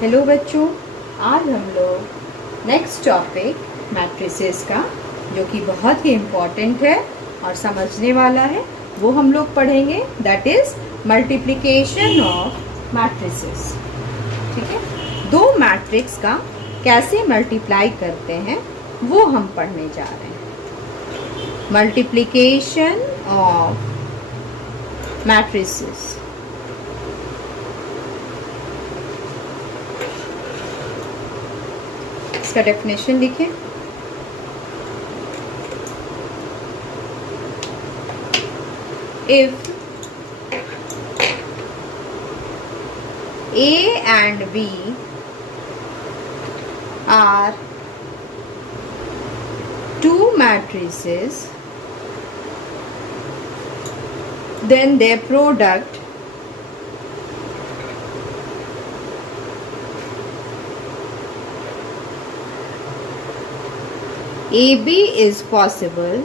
Hello बच्चों, आज हम लोग नेक्स्ट टॉपिक मैट्रिसेस का, जो कि बहुत ही इम्पॉर्टेंट है और समझने वाला है, वो हम लोग पढ़ेंगे। That is multiplication of matrices. ठीक है, दो मैट्रिक्स का कैसे मल्टीप्लाई करते हैं वो हम पढ़ने जा रहे हैं। Multiplication of matrices. इसका डेफिनेशन लिखें। If A and B are two matrices, then their product AB is possible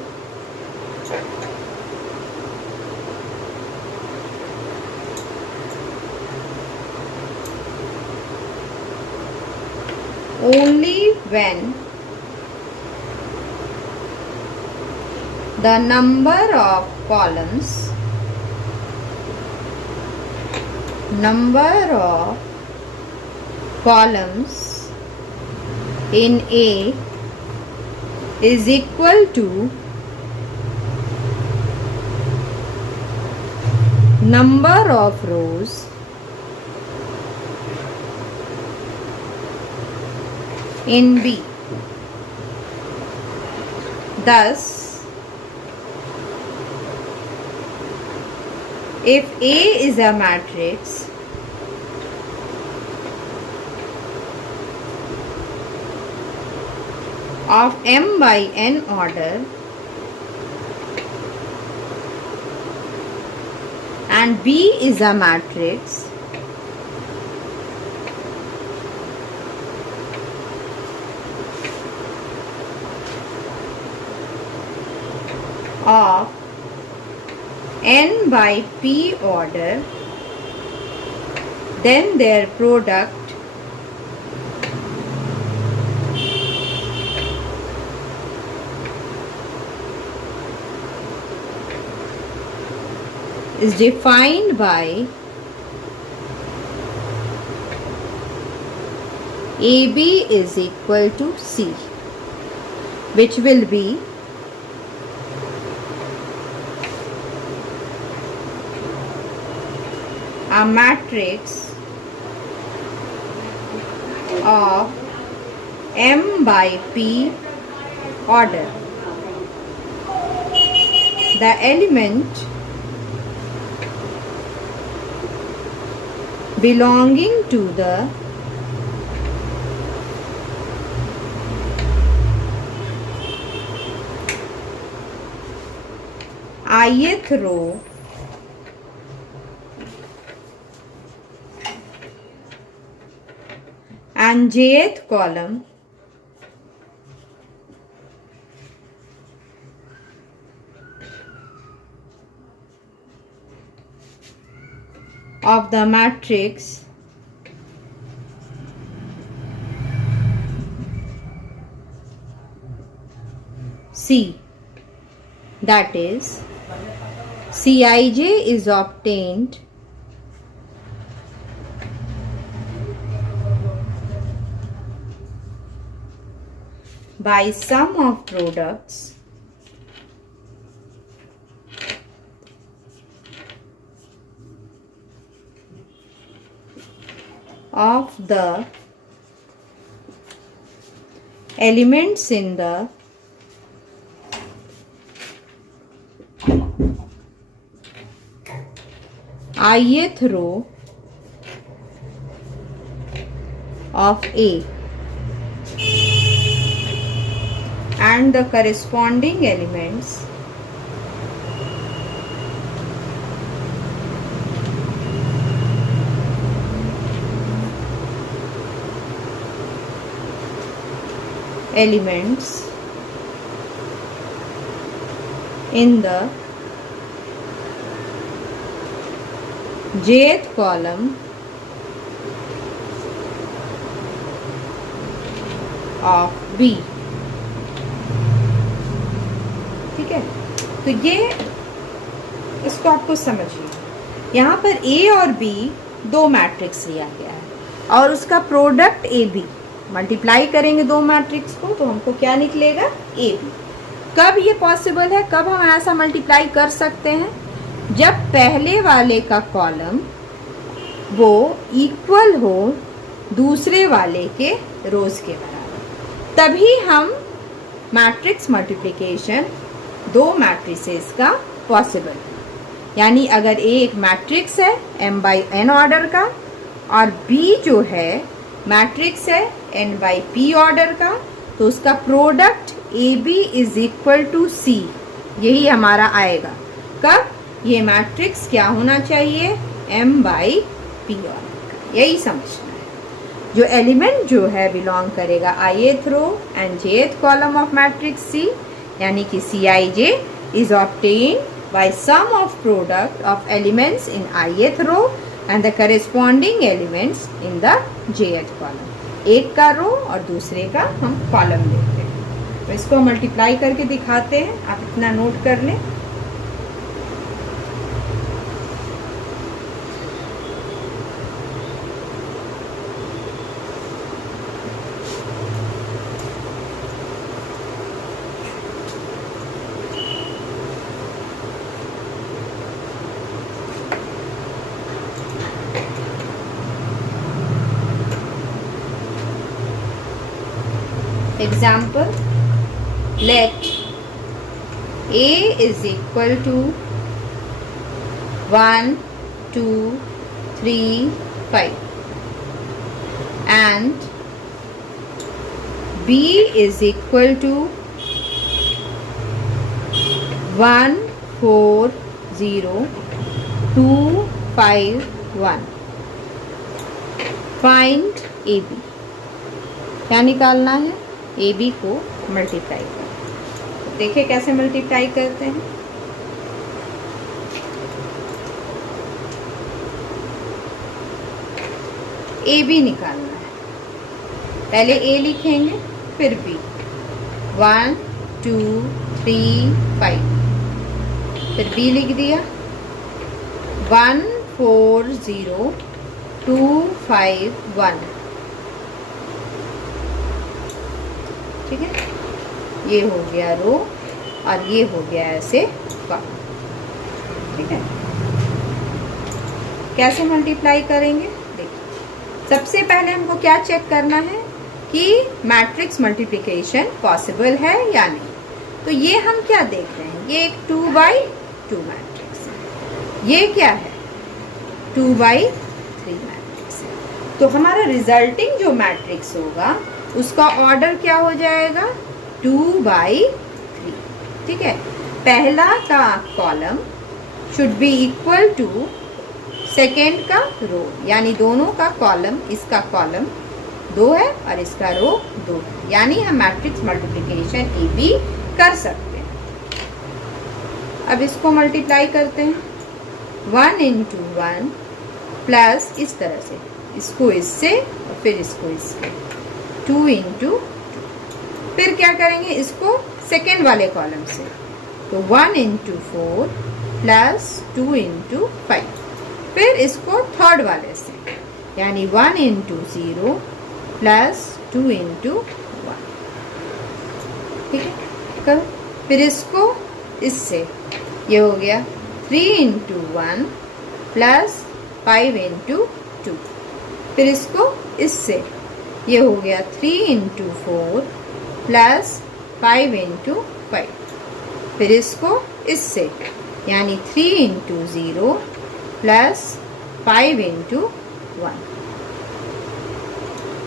only when the number of columns in A is equal to number of rows in B. Thus, if A is a matrix of m by n order and B is a matrix of n by p order, then their product is defined by AB is equal to C, which will be a matrix of m by p order. The element belonging to the ith row and jth column of the matrix C, that is, Cij is obtained by sum of products of the elements in the ith row of A and the corresponding elements in the jth column of B. ठीक है, तो ये इसको आपको समझिए। यहाँ पर ए और बी दो मैट्रिक्स लिया गया है और उसका प्रोडक्ट ए बी, मल्टीप्लाई करेंगे दो मैट्रिक्स को तो हमको क्या निकलेगा, ए बी। कब ये पॉसिबल है, कब हम ऐसा मल्टीप्लाई कर सकते हैं, जब पहले वाले का कॉलम वो इक्वल हो दूसरे वाले के रोज के बराबर, तभी हम मैट्रिक्स मल्टीप्लिकेशन दो मैट्रिसेस का पॉसिबल है। यानी अगर ए एक मैट्रिक्स है m बाई n ऑर्डर का और b जो है मैट्रिक्स है n बाई p ऑर्डर का, तो उसका product A B is equal to C, यही हमारा आएगा। कब, ये मैट्रिक्स क्या होना चाहिए, m बाई p ऑर्डर का, यही समझना है। जो एलिमेंट जो है बिलोंग करेगा ith row and jth column of matrix C, यानी कि Cij is obtained by sum of product of elements in ith row and the corresponding elements in the jth column। एक का रो और दूसरे का हम कॉलम लेते हैं, तो इसको मल्टीप्लाई करके दिखाते हैं, आप इतना नोट कर लें। Example, let A is equal to 1, 2, 3, 5 and B is equal to 1, 4, 0, 2, 5, 1। Find AB। क्या निकालना है, ए बी को मल्टीप्लाई करें। देखिए कैसे मल्टीप्लाई करते हैं। ए बी निकालना है, पहले ए लिखेंगे फिर बी। 1, 2, 3, 5, फिर बी लिख दिया। 1, 4, 0, 2, 5, 1। ठीक है, ये हो गया रो और ये हो गया ऐसे कॉलम। ठीक है, कैसे मल्टीप्लाई करेंगे, देखिए सबसे पहले हमको क्या चेक करना है कि मैट्रिक्स मल्टीप्लिकेशन पॉसिबल है या नहीं। तो ये हम क्या देख रहे हैं, ये एक 2 बाई 2 मैट्रिक्स है, ये क्या है 2 बाई 3 मैट्रिक्स है। तो हमारा रिजल्टिंग जो मैट्रिक्स होगा उसका ऑर्डर क्या हो जाएगा, 2 बाई 3। ठीक है, पहला का column should be equal to second का रो, यानी दोनों का कॉलम, इसका कॉलम 2 है और इसका रो 2 है, यानी हम मैट्रिक्स मल्टीप्लिकेशन ए बी कर सकते हैं। अब इसको मल्टीप्लाई करते हैं, 1 into 1 प्लस इस तरह से, इसको इससे और फिर इसको इससे, 2 into 2। फिर क्या करेंगे, इसको सेकेंड वाले कॉलम से, तो 1 into 4 प्लस 2 into 5। फिर इसको थर्ड वाले से, यानी 1 into 0 प्लस 2 into 1। ठीक है, करो। फिर इसको इससे, ये हो गया 3 into 1 प्लस 5 into 2। फिर इसको इससे, ये हो गया 3 into 4 प्लस 5 into 5। फिर इसको इससे, यानी 3 into 0 प्लस 5 into 1।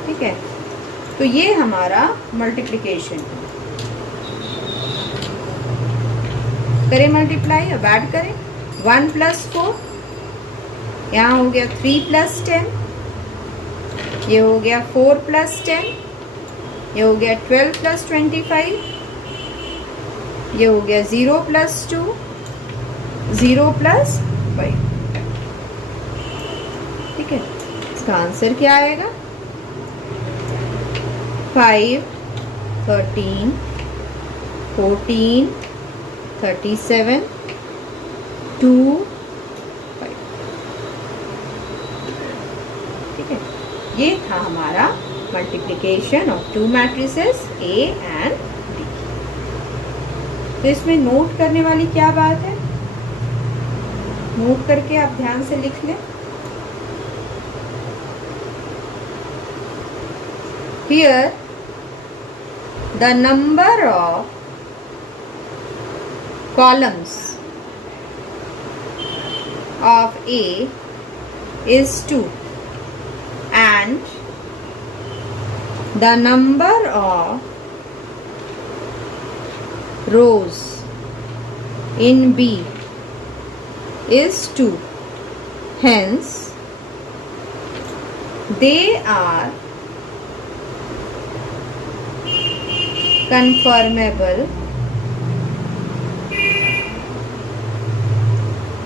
ठीक है, तो ये हमारा मल्टीप्लिकेशन है। करें मल्टीप्लाई, अब ऐड करें। 1 प्लस 4, यहाँ हो गया 3 प्लस 10, ये हो गया 4 प्लस 10, ये हो गया 12 प्लस 25, ये हो गया 0 प्लस 2, 0 प्लस 5। ठीक है, इसका आंसर क्या आएगा, 5 13, 14, 37, 2, 5। ठीक है, ये था हमारा multiplication of two matrices A and D. तो इसमें नोट करने वाली क्या बात है, नोट करके आप ध्यान से लिख लें। Here the number of columns of A is 2 and the number of rows in B is 2. Hence they are conformable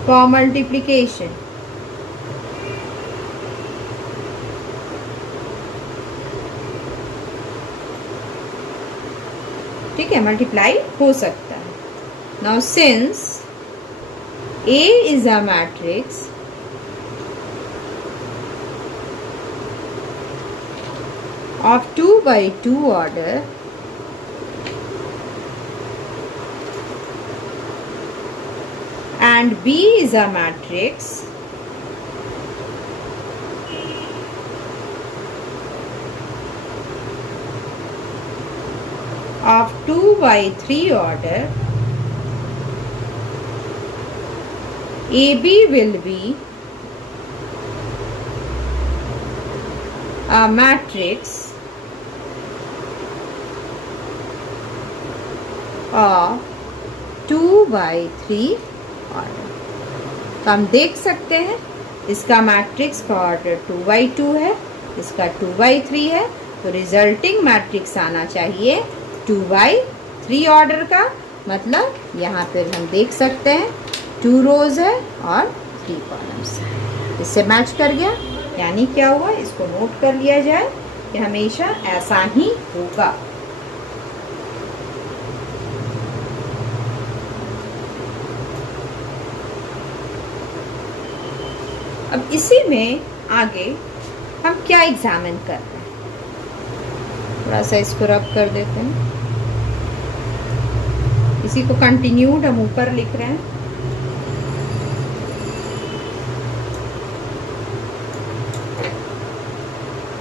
for multiplication. ठीक है, मल्टीप्लाई हो सकता है। Now since A is a matrix of 2 by 2 order, and B is a matrix of 2 by 3 order, AB will be a matrix of 2 by 3 order. तो हम देख सकते हैं इसका मैट्रिक्स का ऑर्डर 2 by 2 है, इसका 2 by 3 है, तो रिजल्टिंग मैट्रिक्स आना चाहिए 2 by 3 ऑर्डर का। मतलब यहाँ पर हम देख सकते हैं 2 रोज है और 3 कॉलम्स है, इससे मैच कर गया। यानी क्या हुआ, इसको नोट कर लिया जाए कि हमेशा ऐसा ही होगा। अब इसी में आगे हम क्या एग्जामिन कर रहे हैं, थोड़ा सा इसको रब कर देते हैं। इसी को कंटिन्यूड हम ऊपर लिख रहे हैं।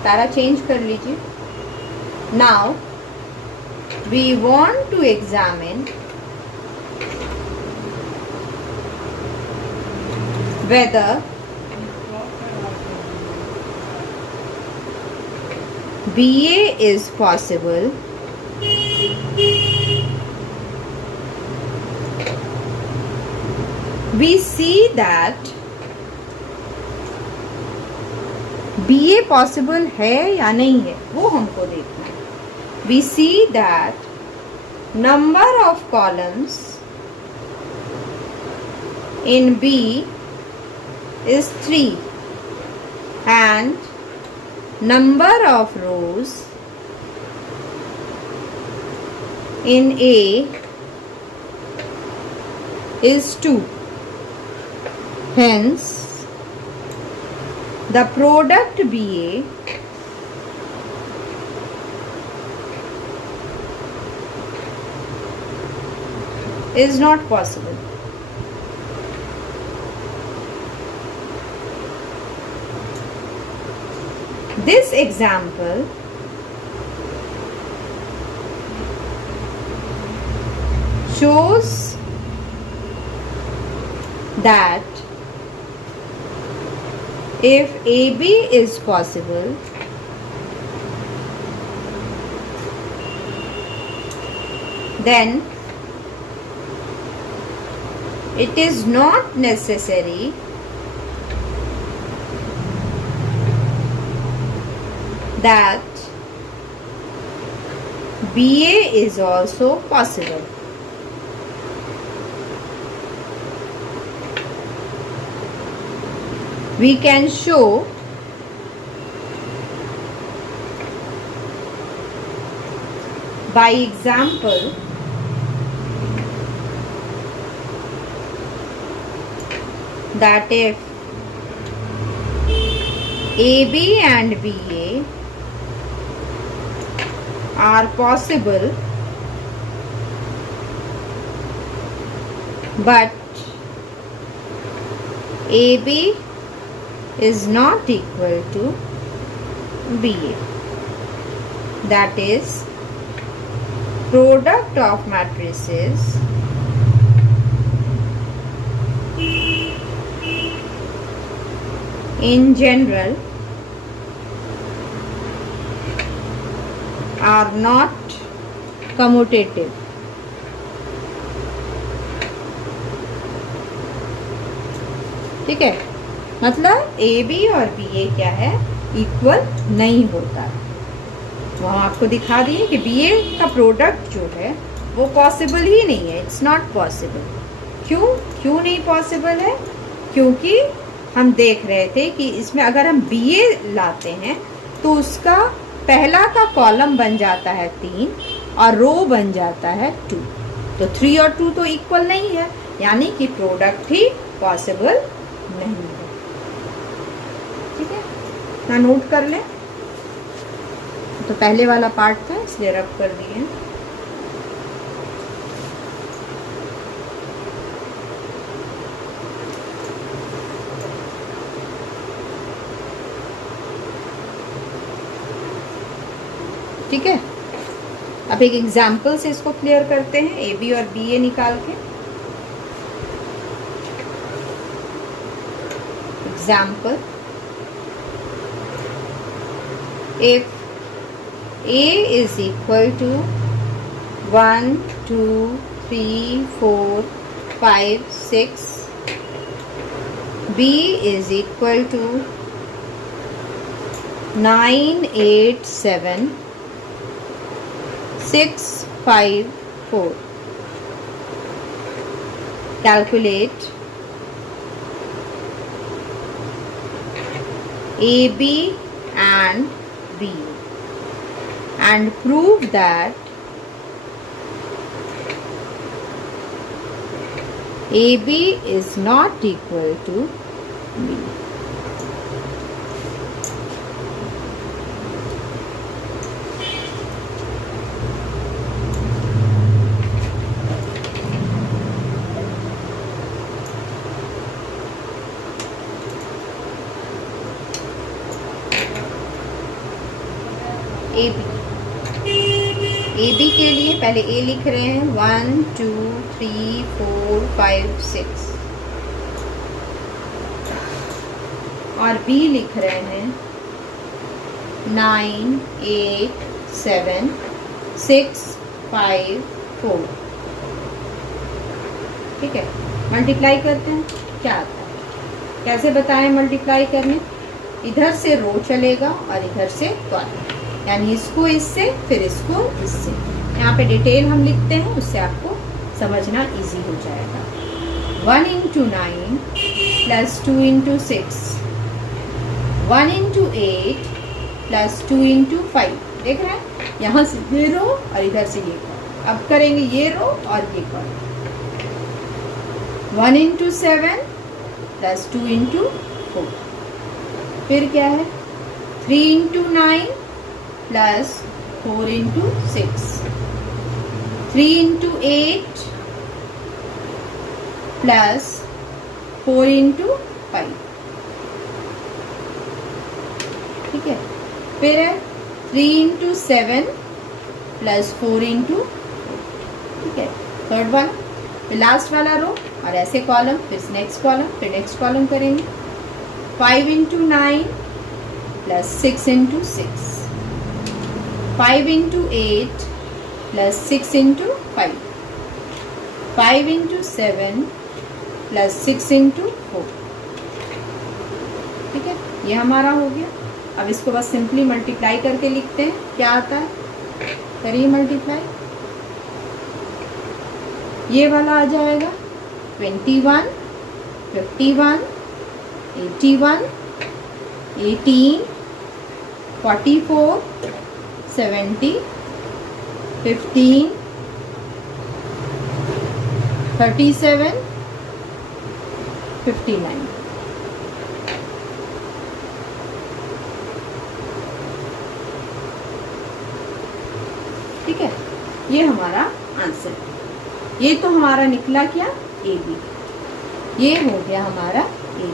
तारा चेंज कर लीजिए। Now we want to examine whether BA is possible we see that BA possible है या नहीं है, वो हमको देखना है। We see that number of columns in B is 3 and number of rows in A is 2. Hence, the product BA is not possible. This example shows that if AB is possible, then it is not necessary that BA is also possible. We can show by example, that if AB and BA are possible, but AB is not equal to BA, that is, product of matrices in general are not commutative. ठीक है, मतलब A B और B ए क्या है, equal नहीं होता है। वो हम आपको दिखा दिए कि बी ए का प्रोडक्ट जो है वो पॉसिबल ही नहीं है, इट्स नॉट पॉसिबल। क्यों नहीं पॉसिबल है? क्योंकि हम देख रहे थे कि इसमें अगर हम बी ए लाते हैं तो उसका पहला का कॉलम बन जाता है 3 और रो बन जाता है 2, तो 3 और 2 तो इक्वल नहीं है, यानी कि प्रोडक्ट ही पॉसिबल नहीं है। ठीक है ना, नोट कर लें। तो पहले वाला पार्ट था इसलिए रब कर दिए। ठीक है, अब एक एग्जाम्पल से इसको क्लियर करते हैं, ए बी और बी ए निकाल के। Example, if A is equal to 1, 2, 3, 4, 5, 6, B is equal to 9, 8, 7, 6, 5, 4. Calculate AB and B and prove that AB is not equal to B. A B के लिए पहले ए लिख रहे हैं 1, 2, 3, 4, 5, 6 और बी लिख रहे हैं 9, 8, 7, 6, 5, 4। ठीक है, मल्टीप्लाई करते हैं, क्या आता है, कैसे बताएं मल्टीप्लाई करने? इधर से रो चलेगा और इधर से कॉलम, यानी इसको इससे फिर इसको इससे। यहाँ पे डिटेल हम लिखते हैं, उससे आपको समझना इजी हो जाएगा। 1 into 9 plus 2 into 6, 1 into 8 plus 2 into 5। देख रहे हैं, यहाँ से ये रो और इधर से ये कॉलम। अब करेंगे ये रो और ये कॉलम। 1 into 7 plus 2 into 4, फिर क्या है 3 into 9 plus 4 into 6, 3 into 8 plus 4 into 5। ठीक है, फिर है 3 into 7 plus 4 into 4। ठीक है, थर्ड वन, फिर लास्ट वाला रो और ऐसे कॉलम, फिर नेक्स्ट कॉलम, फिर नेक्स्ट कॉलम करेंगे। 5 into 9 plus 6 into 6, 5 into 8 plus 6 into 5, 5 into 7 plus 6 into 4। ठीक है, ये हमारा हो गया। अब इसको बस सिंपली मल्टीप्लाई करके लिखते हैं, क्या आता है, करिए मल्टीप्लाई। ये वाला आ जाएगा 21, 51, 81, 18, 44, 70, 15, 37, 59। ठीक है, ये हमारा आंसर है। ये तो हमारा निकला क्या, ए बी। ये हो गया हमारा ए बी।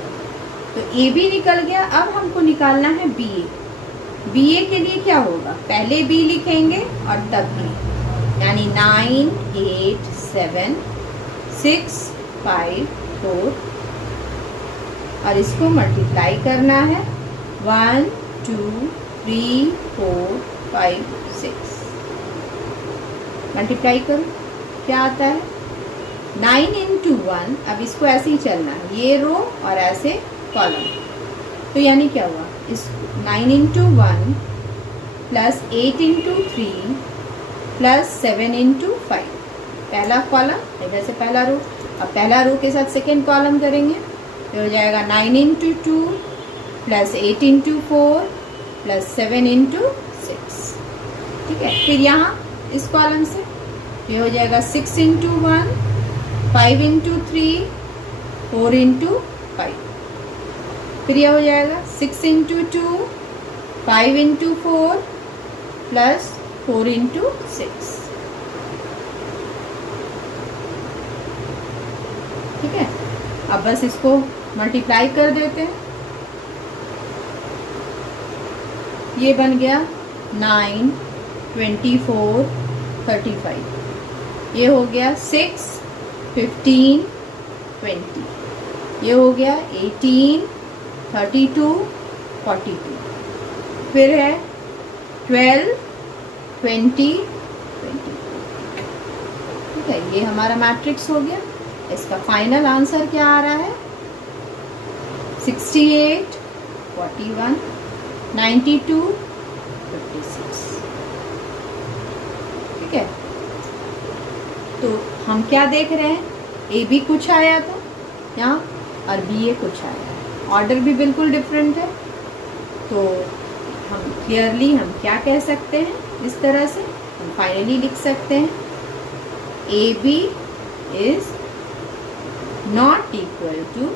तो ए बी निकल गया। अब हमको निकालना है बी ए। बी ए के लिए क्या होगा, पहले बी लिखेंगे और तब बी, यानी 9, 8, 7, 6, 5, 4 और इसको मल्टीप्लाई करना है 1, 2, 3, 4, 5, 6। मल्टीप्लाई करो, क्या आता है 9 इंटू 1। अब इसको ऐसे ही चलना है, ये रो और ऐसे कॉलम। तो यानी क्या हुआ, इस 9 into 1 plus 8 into 3 plus 7 into 5, पहला कॉलम इधर से पहला रो। अब पहला रो के साथ सेकेंड कॉलम करेंगे, तो हो जाएगा 9 into 2 plus 8 into 4 plus 7 into 6। ठीक है, फिर यहाँ इस कॉलम से ये हो जाएगा 6 इंटू 1, 5 इंटू 3, 4 इंटू 5। फिर यह हो जाएगा 6 इंटू 2, 5 इंटू 4 प्लस 4 इंटू 6। ठीक है, अब बस इसको मल्टीप्लाई कर देते हैं। ये बन गया 9, 24, 35। ये हो गया 6, 15, 20। ये हो गया 18, 32, 42। फिर है 12, 20, 20। ठीक है, ये हमारा मैट्रिक्स हो गया। इसका फाइनल आंसर क्या आ रहा है, 68, 41, 92, 56। ठीक है, तो हम क्या देख रहे हैं, ए बी कुछ आया था यहाँ और बी ए कुछ आया है, ऑर्डर भी बिल्कुल डिफरेंट है। तो हम क्लियरली हम क्या कह सकते हैं, इस तरह से हम फाइनली लिख सकते हैं A B is not equal to.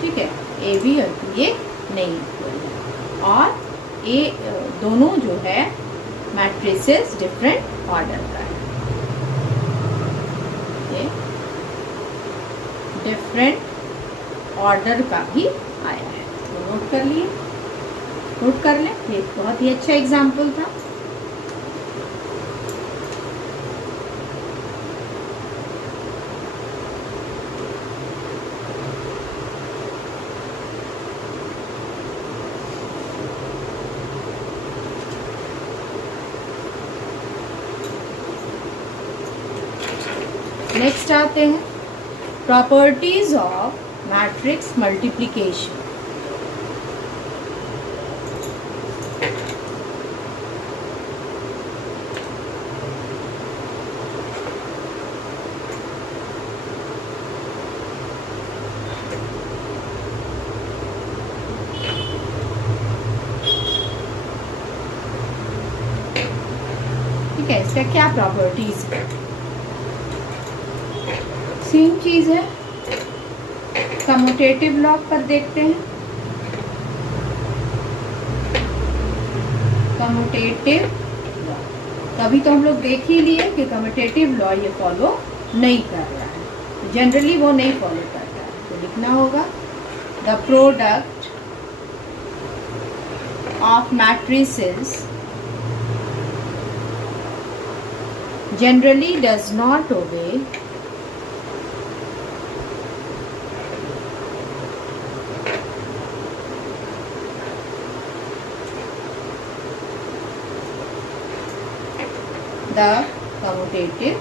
ठीक है, ए बी और बी ए नहीं इक्वल है, और ए दोनों जो है मैट्रिसेस डिफरेंट ऑर्डर का है। ये डिफरेंट ऑर्डर का भी आया है, तो नोट कर लिए, नोट कर लें। ये बहुत ही अच्छा एग्जाम्पल था। नेक्स्ट आते हैं प्रॉपर्टीज ऑफ मैट्रिक्स मल्टीप्लिकेशन। ठीक है, इसका क्या प्रॉपर्टीज है, सेम चीज है। कम्यूटेटिव लॉ पर देखते हैं। कम्यूटेटिव लॉ, तभी तो हम लोग देख ही लिए कि कम्यूटेटिव लॉ ये फॉलो नहीं कर रहा है, जनरली वो नहीं फॉलो करता है। तो लिखना होगा the product of matrices generally does not obey the commutative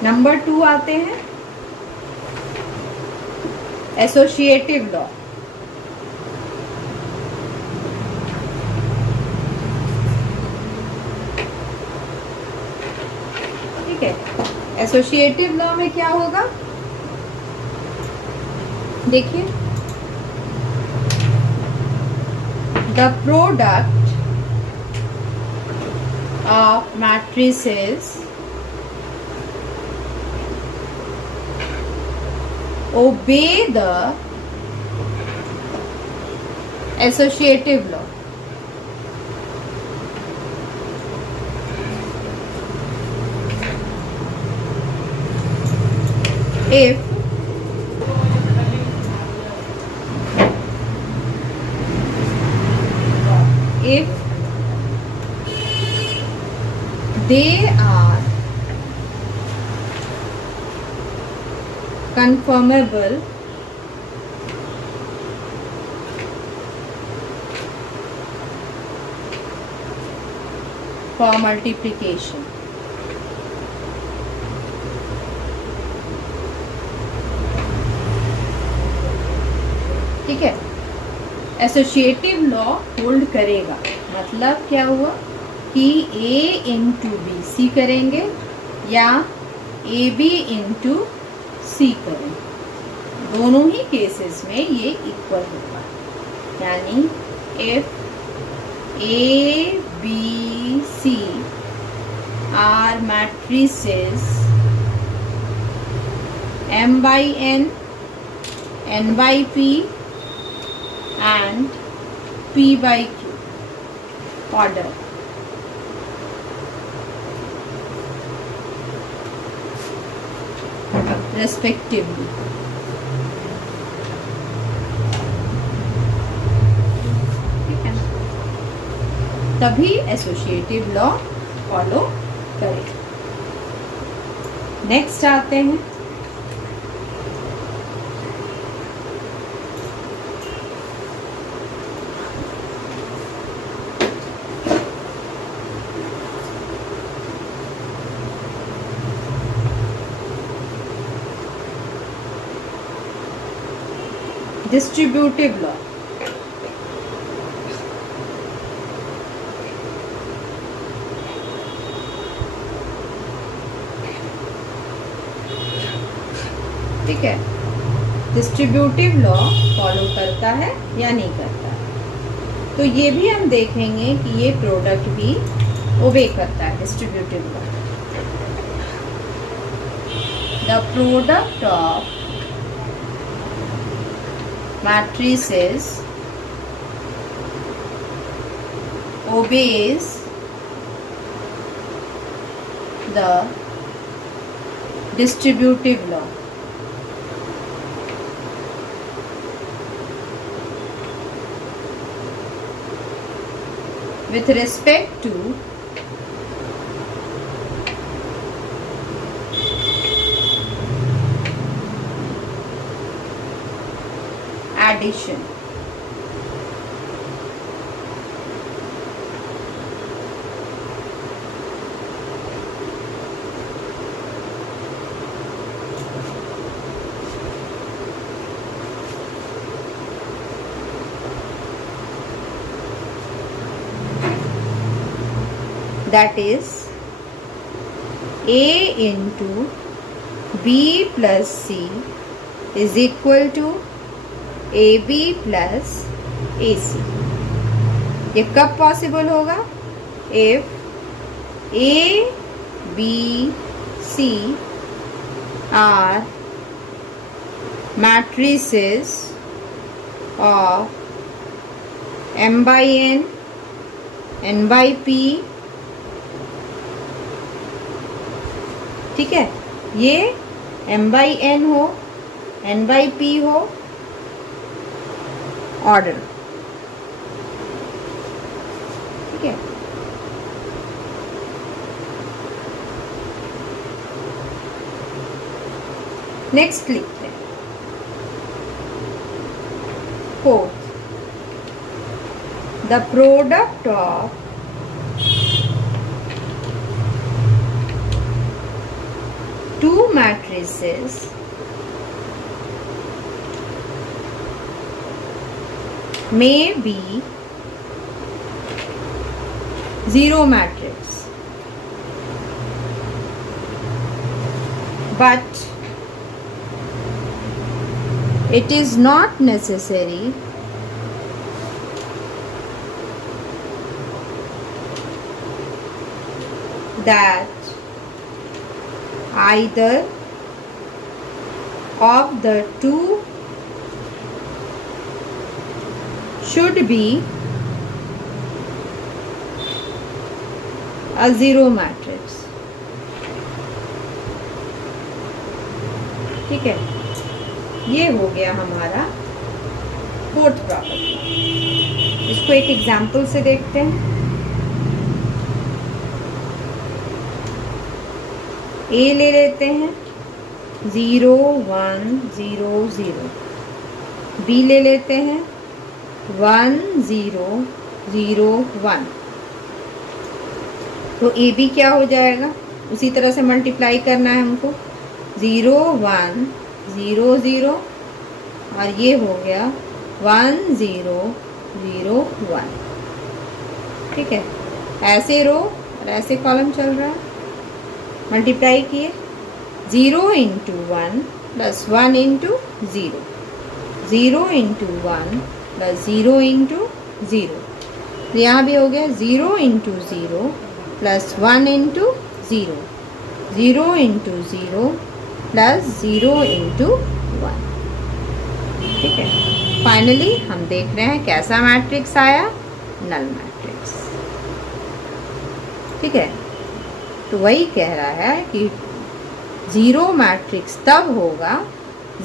law. Number 2 आते हैं एसोसिएटिव लॉ। ठीक है, एसोसिएटिव लॉ में क्या होगा, देखिए, the product of matrices obey the associative law. If they are conformable for multiplication. ठीक है, एसोसिएटिव लॉ होल्ड करेगा, मतलब क्या हुआ कि A इंटू बी सी करेंगे या ए बी इंटू सी करें, दोनों ही केसेस में ये इक्वल होगा। यानी if A B C are matrices m by n, n by p and p by q order, respectively. ठीक है, तभी एसोसिएटिव लॉ फॉलो करें। नेक्स्ट आते हैं डिस्ट्रीब्यूटिव लॉ। ठीक है, डिस्ट्रीब्यूटिव लॉ फॉलो करता है या नहीं करता है, तो ये भी हम देखेंगे कि ये प्रोडक्ट भी ओबे करता है distributive law. The product of matrices obeys the distributive law. With respect to addition. That is A into B plus C is equal to AB plus AC. ये कब पॉसिबल होगा? If A, B, C are matrices of m by n, n by p, ठीक है, ये m by n हो, n by p हो, order, ठीक है। नेक्स्ट लिखते हैं fourth, the product of two matrices may be zero matrix, but it is not necessary that either of the two should be a zero matrix. ठीक है, ये हो गया हमारा फोर्थ प्रॉपर्टी। इसको एक एग्जाम्पल से देखते हैं। ए ले लेते हैं 0 1 0 0, बी ले लेते हैं 1 0 0 1। तो ए बी क्या हो जाएगा, उसी तरह से मल्टीप्लाई करना है हमको। 0 1 0 0 और ये हो गया 1 0 0 1। ठीक है, ऐसे रो और ऐसे कॉलम चल रहा है। मल्टीप्लाई किए 0 into 1 plus 1 into 0, 0 into 1 plus 0 into 0। तो यहाँ भी हो गया 0 into 0 plus 1 into 0, 0 into 0 plus 0 into 1। ठीक है, फाइनली हम देख रहे हैं कैसा मैट्रिक्स आया, नल मैट्रिक्स। ठीक है, तो वही कह रहा है कि ज़ीरो मैट्रिक्स तब होगा,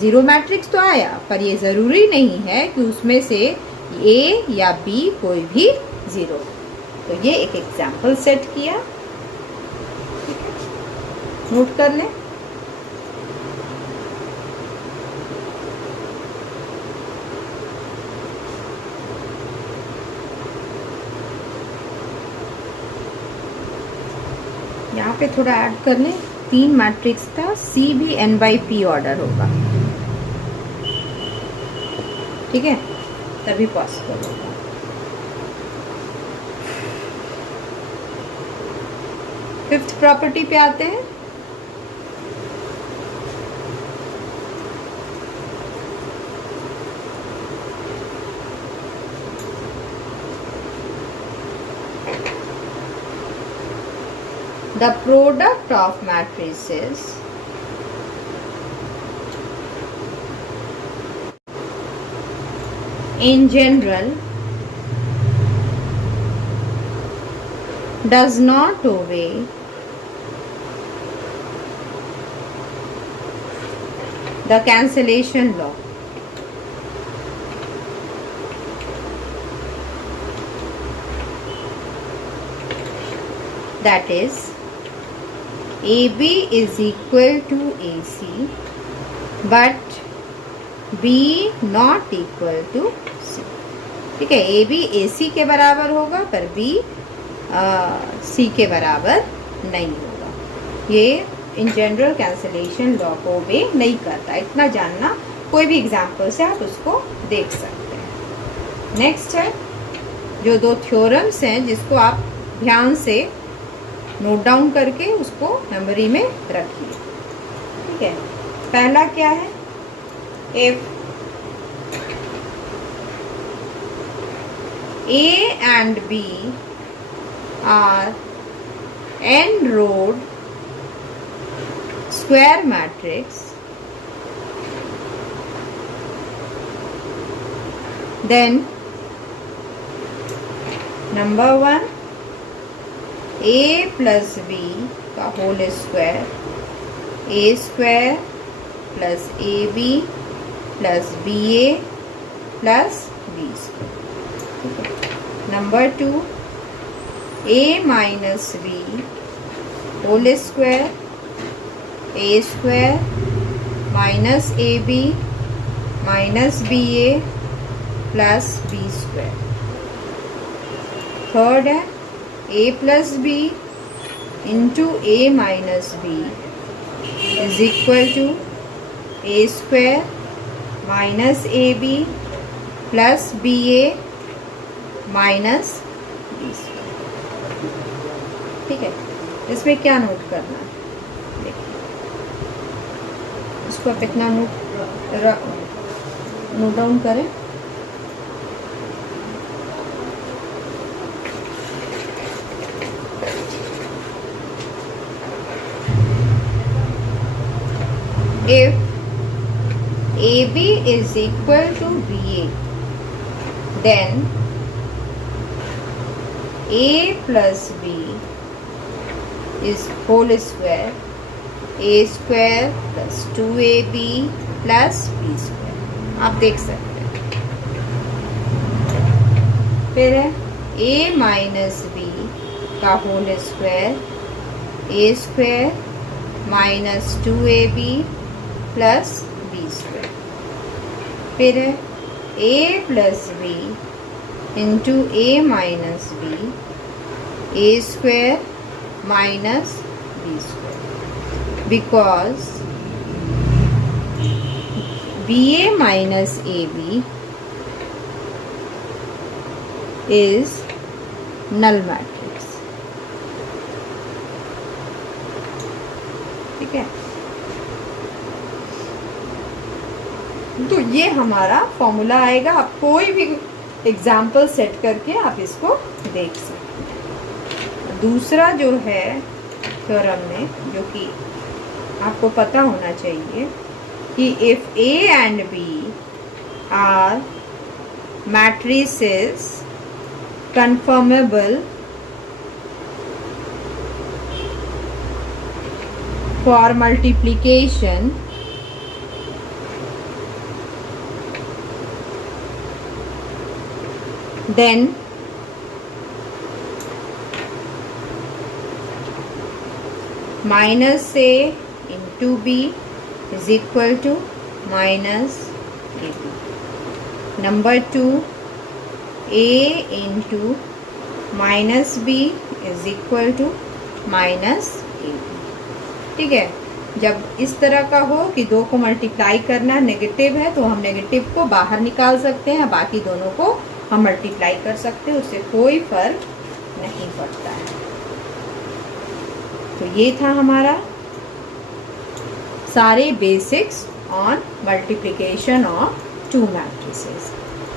ज़ीरो मैट्रिक्स तो आया पर ये ज़रूरी नहीं है कि उसमें से ए या बी कोई भी ज़ीरो। तो ये एक एग्जाम्पल सेट किया, नोट कर लें। यहाँ पे थोड़ा ऐड कर लें, 3 मैट्रिक्स था, सी भी n/p ऑर्डर होगा। ठीक है, तभी पॉसिबल होगा। फिफ्थ प्रॉपर्टी पे आते हैं। The product of matrices in general does not obey the cancellation law. That is, AB is equal to AC, but B not equal to C. ठीक है, AB AC के बराबर होगा पर B C के बराबर नहीं होगा। ये इन जनरल कैंसिलेशन लॉ को ओबे नहीं करता। इतना जानना, कोई भी एग्जाम्पल से आप उसको देख सकते हैं। नेक्स्ट है जो 2 थ्योरम्स हैं जिसको आप ध्यान से नोट डाउन करके उसको मेमोरी में रखिए। ठीक है, पहला क्या है, if A and B are n-rowed square matrix, then number 1 A plus B का whole square, A square plus AB plus BA plus B square. Number 2 A minus B whole square, A square minus AB minus BA plus B square. Third है A plus B into A minus B is equal to A square minus A B plus B A minus B square. ठीक है, इसमें क्या note करना है, देखिए इसको आप इतना नोट डाउन करें। If AB is equal to BA, then A plus B is whole square, A square plus 2AB plus B square। आप देख सकते हैं। फिर है A माइनस B का whole square, A square minus 2AB plus B square. फिर है A plus B into A minus B, A square minus B square, because B A minus A B is null matrix. ठीक है, तो ये हमारा formula आएगा। आप कोई भी एग्जाम्पल सेट करके आप इसको देख सकते हैं। दूसरा जो है थ्योरम में, जो कि आपको पता होना चाहिए कि if A and B are matrices conformable for multiplication, then minus A into B is equal to minus AB. Number 2, A into minus B is equal to minus AB। ठीक है, जब इस तरह का हो कि दो को मल्टीप्लाई करना नेगेटिव है तो हम नेगेटिव को बाहर निकाल सकते हैं, बाकी दोनों को हम मल्टीप्लाई कर सकते हैं, उससे कोई फर्क नहीं पड़ता है। तो ये था हमारा सारे basics on multiplication of two matrices.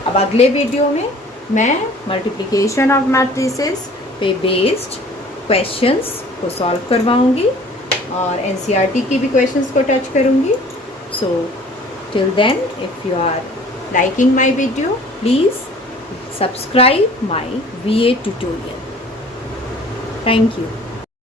अब अगले वीडियो में मैं मल्टीप्लिकेशन ऑफ मैट्रिसेस पे बेस्ड क्वेश्चंस को सॉल्व करवाऊंगी और एनसीईआरटी की भी क्वेश्चंस को टच करूंगी। So till then, if you are liking my video, please subscribe my VA tutorial. Thank you.